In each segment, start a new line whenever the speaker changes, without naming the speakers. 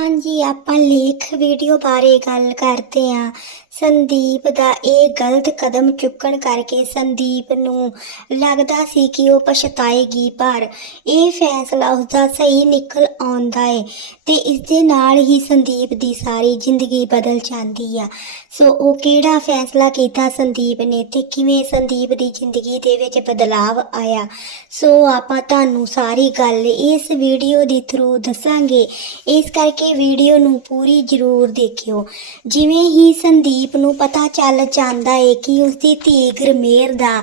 ਹਾਂਜੀ ਆਪਾਂ ਲੇਖ ਵੀਡੀਓ ਬਾਰੇ ਗੱਲ ਕਰਦੇ ਹਾਂ। ਸੰਦੀਪ ਦਾ ਇਹ ਗਲਤ ਕਦਮ ਚੁੱਕਣ ਕਰਕੇ ਸੰਦੀਪ ਨੂੰ ਲੱਗਦਾ ਸੀ ਕਿ ਉਹ ਪਛਤਾਏਗੀ, ਪਰ ਇਹ ਫੈਸਲਾ ਉਸਦਾ ਸਹੀ ਨਿਕਲ ਆਉਂਦਾ ਹੈ ਤੇ ਇਸ ਦੇ ਨਾਲ ਹੀ ਸੰਦੀਪ ਦੀ ਸਾਰੀ ਜ਼ਿੰਦਗੀ ਬਦਲ ਜਾਂਦੀ ਆ। ਸੋ ਉਹ ਕਿਹੜਾ ਫੈਸਲਾ ਕੀਤਾ ਸੰਦੀਪ ਨੇ ਤੇ ਕਿਵੇਂ ਸੰਦੀਪ ਦੀ ਜ਼ਿੰਦਗੀ ਦੇ ਵਿੱਚ ਬਦਲਾਵ ਆਇਆ? ਸੋ ਆਪਾਂ ਤੁਹਾਨੂੰ ਸਾਰੀ ਗੱਲ ਇਸ ਵੀਡੀਓ ਦੇ ਥਰੂ ਦੱਸਾਂਗੇ। ਇਸ ਕਰਕੇ ਵੀਡੀਓ ਨੂੰ ਪੂਰੀ ਜ਼ਰੂਰ ਦੇਖਿਓ। ਜਿਵੇਂ ਹੀ ਸੰਦੀਪ ਨੂੰ ਪਤਾ ਚੱਲ ਜਾਂਦਾ ਏ ਕਿ ਉਸ ਦੀ ਧੀ ਗਰਮੇਰ ਦਾ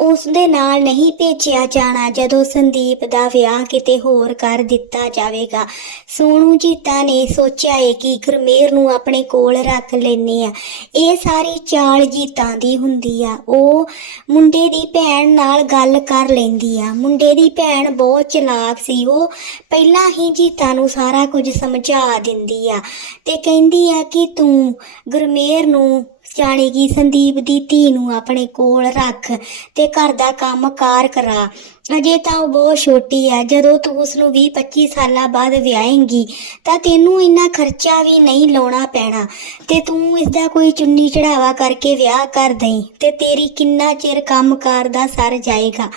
ਉਸ ਦੇ ਨਾਲ ਨਹੀਂ ਭੇਜਿਆ ਜਾਣਾ ਜਦੋਂ ਸੰਦੀਪ ਦਾ ਵਿਆਹ ਕਿਤੇ ਹੋਰ ਕਰ ਦਿੱਤਾ ਜਾਵੇਗਾ। ਸੋਨੂ ਜੀਤਾ ਨੇ ਸੋਚਿਆ ਏ ਕਿ ਗੁਰਮੇਰ ਨੂੰ ਆਪਣੇ ਕੋਲ ਰੱਖ ਲੈਨੇ ਆ। ਇਹ ਸਾਰੀ ਚਾਲ ਜੀਤਾਂ ਦੀ ਹੁੰਦੀ ਆ। ਉਹ ਮੁੰਡੇ ਦੀ ਭੈਣ ਨਾਲ ਗੱਲ ਕਰ ਲੈਂਦੀ ਆ। ਮੁੰਡੇ ਦੀ ਭੈਣ ਬਹੁਤ ਚਲਾਕ ਸੀ। ਉਹ ਪਹਿਲਾਂ ਹੀ ਜੀਤਾ ਨੂੰ ਸਾਰਾ ਕੁਝ ਸਮਝਾ ਦਿੰਦੀ ਆ ਤੇ ਕਹਿੰਦੀ ਆ ਕਿ ਤੂੰ ਗੁਰਮੇਰ ਨੂੰ ਜਾਣੀ ਕਿ ਸੰਦੀਪ ਦੀ ਧੀ ਨੂੰ ਆਪਣੇ ਕੋਲ ਰੱਖ ਤੇ ਘਰ ਦਾ ਕੰਮ ਕਾਰ ਕਰਾ। ਅਜੇ ਤਾਂ ਉਹ ਬਹੁਤ ਛੋਟੀ ਹੈ ਜਦੋਂ ਤੂੰ ਉਸ ਨੂੰ 20 25 ਸਾਲਾਂ ਬਾਅਦ ਵਿਆਹੇਂਗੀ, ਤਾਂ ਤੈਨੂੰ ਇੰਨਾ ਖਰਚਾ ਵੀ ਨਹੀਂ ਲਾਉਣਾ ਪੈਣਾ। ਤੇ ਤੂੰ ਇਸ ਦਾ ਕੋਈ ਚੁੰਨੀ ਚੜਾਵਾ ਕਰਕੇ ਵਿਆਹ ਕਰ ਦੇਈਂ ਤੇ ਤੇਰੀ ਕਿੰਨਾ ਚਿਰ ਕੰਮ ਕਾਰ ਦਾ ਸਰ ਜਾਏਗਾ।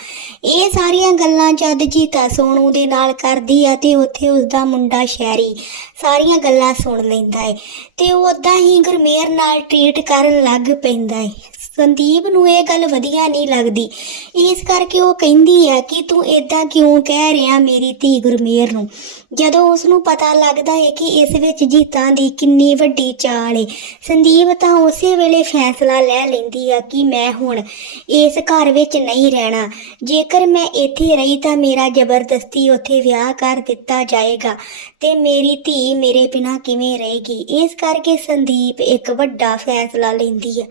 ਇਹ ਸਾਰੀਆਂ ਗੱਲਾਂ ਜਦ ਜੀਤਾ ਸੋਨੂ ਦੇ ਨਾਲ ਕਰਦੀ ਆ ਤੇ ਉੱਥੇ ਉਸ ਦਾ ਮੁੰਡਾ ਸ਼ਹਿਰੀ ਸਾਰੀਆਂ ਗੱਲਾਂ ਸੁਣ ਲੈਂਦਾ ਹੈ ਤੇ ਉਹ ਉਦਾਂ ਹੀ ਗੁਰਮੇਰ ਨਾਲ ਟ੍ਰੀਟ ਕਰਨ ਲੱਗ ਪੈਂਦਾ ਏ। ਸੰਦੀਪ ਨੂੰ ਇਹ ਗੱਲ ਵਧੀਆ ਨਹੀਂ ਲੱਗਦੀ। ਇਸ ਕਰਕੇ ਉਹ ਕਹਿੰਦੀ ਹੈ ਕਿ ਤੂੰ ਇਦਾਂ ਕਿਉਂ ਕਹਿ ਰਿਹਾ ਮੇਰੀ ਧੀ ਗੁਰਮੇਰ ਨੂੰ? ਜਦੋਂ ਉਸ ਨੂੰ ਪਤਾ ਲੱਗਦਾ ਹੈ ਕਿ ਇਸ ਵਿੱਚ ਜੀਤਾਂ ਦੀ ਕਿੰਨੀ ਵੱਡੀ ਚਾਲ ਹੈ ਸੰਦੀਪ ਤਾਂ ਉਸੇ ਵੇਲੇ ਫੈਸਲਾ ਲੈ ਲੈਂਦੀ ਆ ਕਿ ਮੈਂ ਹੁਣ ਇਸ ਘਰ ਵਿੱਚ ਨਹੀਂ ਰਹਿਣਾ। ਜੇਕਰ ਮੈਂ ਇੱਥੇ ਰਹੀ ਤਾਂ ਮੇਰਾ ਜ਼ਬਰਦਸਤੀ ਉੱਥੇ ਵਿਆਹ ਕਰ ਦਿੱਤਾ ਜਾਏਗਾ ਤੇ ਮੇਰੀ ਧੀ ਮੇਰੇ ਬਿਨਾਂ ਕਿਵੇਂ ਰਹੇਗੀ? ਇਸ ਕਰਕੇ ਸੰਦੀਪ ਇੱਕ ਵੱਡਾ ਫੈਸਲਾ ਲੈਂਦੀ ਆ।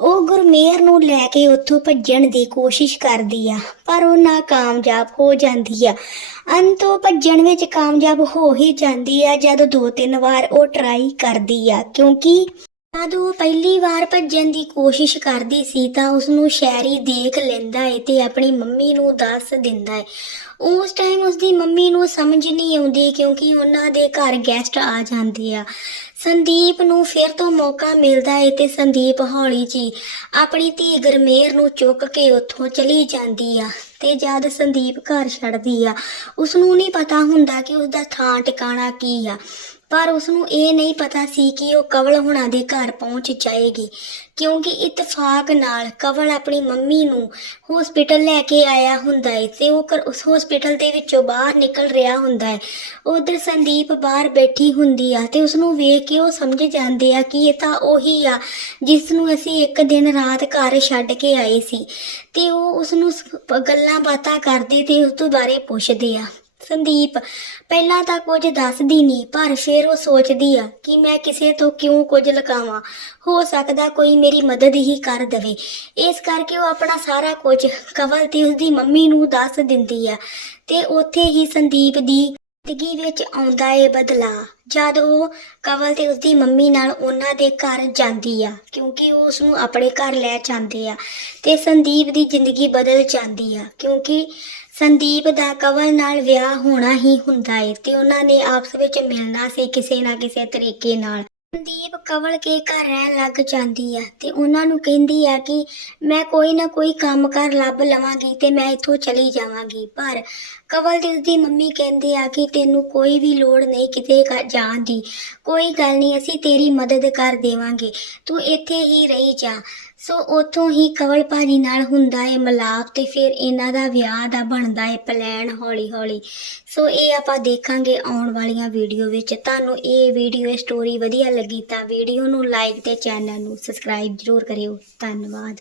ਉਹ ਗੁਰਮੇਰ ਨੂੰ ਲੈ ਕੇ ਉੱਥੋਂ ਭੱਜਣ ਦੀ ਕੋਸ਼ਿਸ਼ ਕਰਦੀ ਆ, ਪਰ ਉਹ ਨਾਕਾਮਯਾਬ ਹੋ ਜਾਂਦੀ ਆ। ਅੰਤੋਂ ਭੱਜਣ ਵਿੱਚ ਕਾਮਯਾਬ ਹੋ ਹੀ ਜਾਂਦੀ ਆ, ਜਦ ਦੋ ਤਿੰਨ ਵਾਰ ਉਹ ਟਰਾਈ ਕਰਦੀ ਆ, ਕਿਉਂਕਿ ਜਦ ਉਹ ਪਹਿਲੀ ਵਾਰ ਭੱਜਣ ਦੀ ਕੋਸ਼ਿਸ਼ ਕਰਦੀ ਸੀ ਤਾਂ ਉਸ ਨੂੰ ਸ਼ੈਰੀ ਦੇਖ ਲੈਂਦਾ ਹੈ ਤੇ ਆਪਣੀ ਮੰਮੀ ਨੂੰ ਦੱਸ ਦਿੰਦਾ ਹੈ ਉਸ ਟਾਈਮ ਉਸ ਦੀ ਮੰਮੀ ਨੂੰ ਸਮਝ ਨਹੀਂ ਆਉਂਦੀ ਕਿਉਂਕਿ ਉਹਨਾਂ ਦੇ ਘਰ ਗੈਸਟ ਆ ਜਾਂਦੇ ਆ। ਸੰਦੀਪ ਨੂੰ ਫਿਰ ਤੋਂ ਮੌਕਾ ਮਿਲਦਾ ਏ ਤੇ ਸੰਦੀਪ ਹੌਲੀ ਜੀ ਆਪਣੀ ਧੀ ਗਰਮੇਰ ਨੂੰ ਚੁੱਕ ਕੇ ਉੱਥੋਂ ਚਲੀ ਜਾਂਦੀ ਆ ਤੇ ਜਦ ਸੰਦੀਪ ਘਰ ਛੱਡਦੀ ਆ ਉਸ ਨੂੰ ਨਹੀਂ ਪਤਾ ਹੁੰਦਾ ਕਿ ਉਸ ਦਾ ਥਾਂ ਟਿਕਾਣਾ ਕੀ ਆ। ਪਰ ਉਸ ਨੂੰ ਇਹ ਨਹੀਂ ਪਤਾ ਸੀ ਕਿ ਉਹ ਕਵਲ ਹੁਣਾਂ ਦੇ ਘਰ ਪਹੁੰਚ ਜਾਏਗੀ, ਕਿਉਂਕਿ ਇਤਫਾਕ ਨਾਲ ਕਵਲ ਆਪਣੀ ਮੰਮੀ ਨੂੰ ਹਸਪੀਟਲ ਲੈ ਕੇ ਆਇਆ ਹੁੰਦਾ ਹੈ ਤੇ ਉਹ ਕਰ- ਉਸ ਹਸਪੀਟਲ ਦੇ ਵਿੱਚੋਂ ਬਾਹਰ ਨਿਕਲ ਰਿਹਾ ਹੁੰਦਾ ਹੈ ਉਧਰ ਸੰਦੀਪ ਬਾਹਰ ਬੈਠੀ ਹੁੰਦੀ ਆ ਤੇ ਉਸ ਨੂੰ ਵੇਖ ਕੇ ਉਹ ਸਮਝ ਜਾਂਦੇ ਆ ਕਿ ਇਹ ਤਾਂ ਉਹੀ ਆ ਜਿਸ ਨੂੰ ਅਸੀਂ ਇੱਕ ਦਿਨ ਰਾਤ ਘਰ ਛੱਡ ਕੇ ਆਏ ਸੀ। ਤੇ ਉਹ ਉਸ ਨੂੰ ਸ- ਗੱਲਾਂ ਬਾਤਾਂ ਕਰਦੇ ਤੇ ਉਸ ਤੋਂ ਬਾਰੇ ਪੁੱਛਦੇ ਆ। ਸੰਦੀਪ, ਪਹਿਲਾਂ ਤਾਂ ਕੁਝ ਦੱਸਦੀ ਨਹੀਂ ਪਰ ਫਿਰ ਉਹ ਸੋਚਦੀ ਆ ਕਿ ਮੈਂ ਕਿਸੇ ਤੋਂ ਕਿਉਂ ਕੁਝ ਲੁਕਾਵਾਂ ਹੋ ਸਕਦਾ ਕੋਈ ਮੇਰੀ ਮਦਦ ਹੀ ਕਰ ਦੇਵੇ। ਇਸ ਕਰਕੇ ਉਹ ਆਪਣਾ ਸਾਰਾ ਕੁਝ ਕਵਲ ਤੇ ਉਸਦੀ ਮੰਮੀ ਨੂੰ ਦੱਸ ਦਿੰਦੀ ਆ। ਤੇ ਉੱਥੇ ਹੀ ਸੰਦੀਪ ਦੀ ਜ਼ਿੰਦਗੀ ਵਿੱਚ ਆਉਂਦਾ ਏ ਬਦਲਾ ਜਦ ਉਹ ਕਵਲ ਤੇ ਉਸਦੀ ਮੰਮੀ ਨਾਲ ਉਹਨਾਂ ਦੇ ਘਰ ਜਾਂਦੀ ਆ, ਕਿਉਂਕਿ ਉਹ ਉਸ ਨੂੰ ਆਪਣੇ ਘਰ ਲੈ ਜਾਂਦੇ ਆ, ਤੇ ਸੰਦੀਪ ਦੀ ਜ਼ਿੰਦਗੀ ਬਦਲ ਜਾਂਦੀ ਆ, ਕਿਉਂਕਿ ਸੰਦੀਪ ਦਾ ਕਵਲ ਨਾਲ ਵਿਆਹ ਹੋਣਾ ਹੀ ਹੁੰਦਾ ਏ ਤੇ ਉਹਨਾਂ ਨੇ ਆਪਸ ਵਿੱਚ ਮਿਲਣਾ ਸੀ ਕਿਸੇ ਨਾ ਕਿਸੇ ਤਰੀਕੇ ਨਾਲ। ਸੰਦੀਪ ਕਵਲ ਕੇ ਘਰ ਰਹਿਣ ਲੱਗ ਜਾਂਦੀ ਆ ਤੇ ਉਹਨਾਂ ਨੂੰ ਕਹਿੰਦੀ ਆ ਕਿ ਮੈਂ ਕੋਈ ਨਾ ਕੋਈ ਕੰਮ ਕਰ ਲੱਭ ਲਵਾਂਗੀ ਤੇ ਮੈਂ ਇੱਥੋਂ ਚਲੀ ਜਾਵਾਂਗੀ। ਪਰ ਕਵਲ ਤੇ ਉਸਦੀ ਮੰਮੀ ਕਹਿੰਦੇ ਆ ਕਿ ਤੈਨੂੰ ਕੋਈ ਵੀ ਲੋੜ ਨਹੀਂ ਕਿਤੇ ਕ- ਜਾਣ ਦੀ। ਕੋਈ ਗੱਲ ਨਹੀਂ, ਅਸੀਂ ਤੇਰੀ ਮਦਦ ਕਰ ਦੇਵਾਂਗੇ। ਤੂੰ ਇੱਥੇ ਹੀ ਰਹੀ ਜਾ। ਸੋ ਉੱਥੋਂ ਹੀ ਕਵਲ ਭਾਜੀ ਨਾਲ ਹੁੰਦਾ ਹੈ ਮਲਾਪ ਤੇ ਫਿਰ ਇਹਨਾਂ ਦਾ ਵਿਆਹ ਦਾ ਬਣਦਾ ਹੈ ਪਲਾਨ ਹੌਲੀ ਹੌਲੀ ਸੋ ਇਹ ਆਪਾਂ ਦੇਖਾਂਗੇ ਆਉਣ ਵਾਲੀਆਂ ਵੀਡੀਓ ਵਿੱਚ। ਤੁਹਾਨੂੰ ਇਹ ਵੀਡੀਓ, ਇਹ ਸਟੋਰੀ ਵਧੀਆ ਲੱਗੀ ਤਾਂ ਵੀਡੀਓ ਨੂੰ ਲਾਈਕ ਤੇ ਚੈਨਲ ਨੂੰ ਸਬਸਕ੍ਰਾਈਬ ਜ਼ਰੂਰ ਕਰਿਓ। ਧੰਨਵਾਦ।